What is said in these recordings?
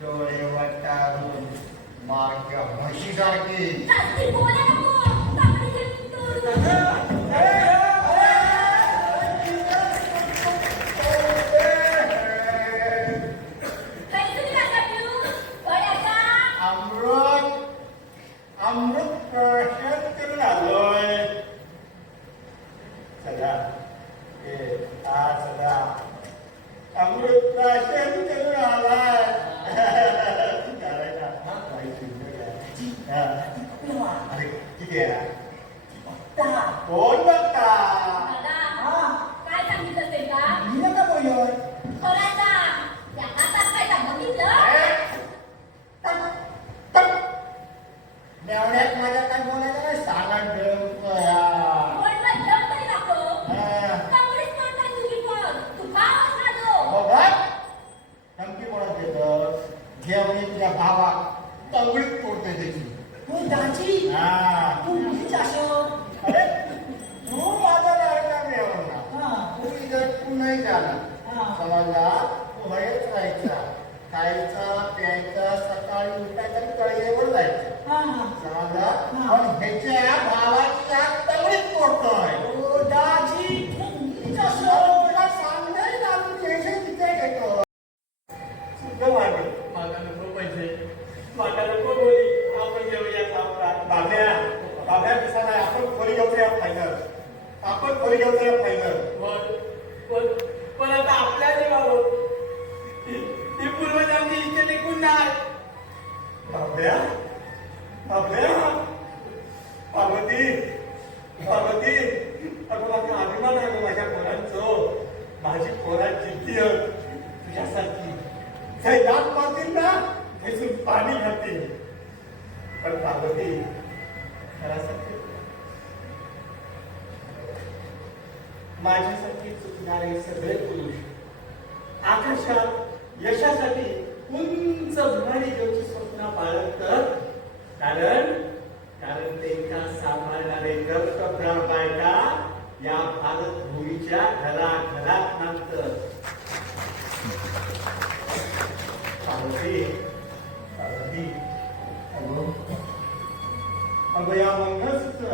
डोळे वटारून माझ्या म्हशीसारखी ए आ सदा अमृत प्राशन करून आलाय करायला हा माहिती नाही. हा. अरे किती आहे कोण बघता दादा काय सांगितलं असेल का खोलाचा त्या हातात काय का बघितलं मेवण्यात माझ्या हा. अरे तू माझा लाडका मेवणा तू इथं तू नाही झाला समाजा तू हयच राहायचा खायचा प्यायचा सकाळी उठायचा आणि तळीवर जायचं. समजला? पण ह्याच्या बाब्या कसा नाही आपण खोली घेऊया फायनल. आपण खोली घेऊया फायनल. पण आता आपल्या जीवावर ती पूर्वजांची इच्छा टिकून नाही बाब्या बाब्या पार्वती पार्वती. अगं माझा अभिमान आहे माझ्या पोरांचं. माझी जिद्दी आहे. तुझ्यासारखी. काही लाट मारतील ना? खेचून पाणी घालतील. पण पार्वती खरासाठी माझ्यासाठी चुकणारे सगळे पुरुष आकाशात यशासाठी उंच भरारी देवची स्वप्न पाळत बाळगतात कारण कारण त्यांना सांभाळणारे कर्तव्य बायका या भारत भूमीच्या घराघरात नांदतात अगं या मंगळसूत्र.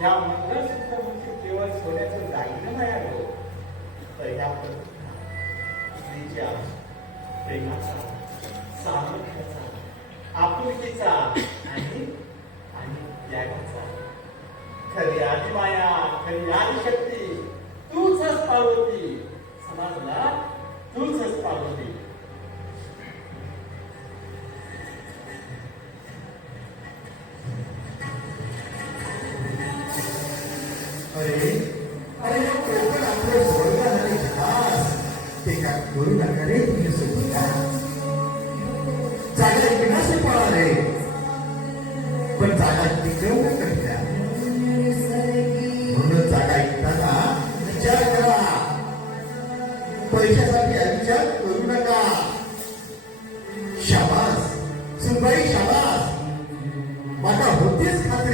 या मंगळसूत्र म्हणजे केवळ सोन्याचं दागिनं नाही आलो तर या स्त्रीच्या प्रेमाचा सामर्थ्याचा आपुलकीचा आणि आणि त्यागाचा. खरी आदी माया खरी आदी शक्ती. तूच पार्वती समाजला तूच पार्वती करू नका रे पण जागा टिकवू नका म्हणून जागा ऐकताना विचार करा पैशासाठी विचार करू नका शाबास सुबाई शाबास माझा होतेच खाते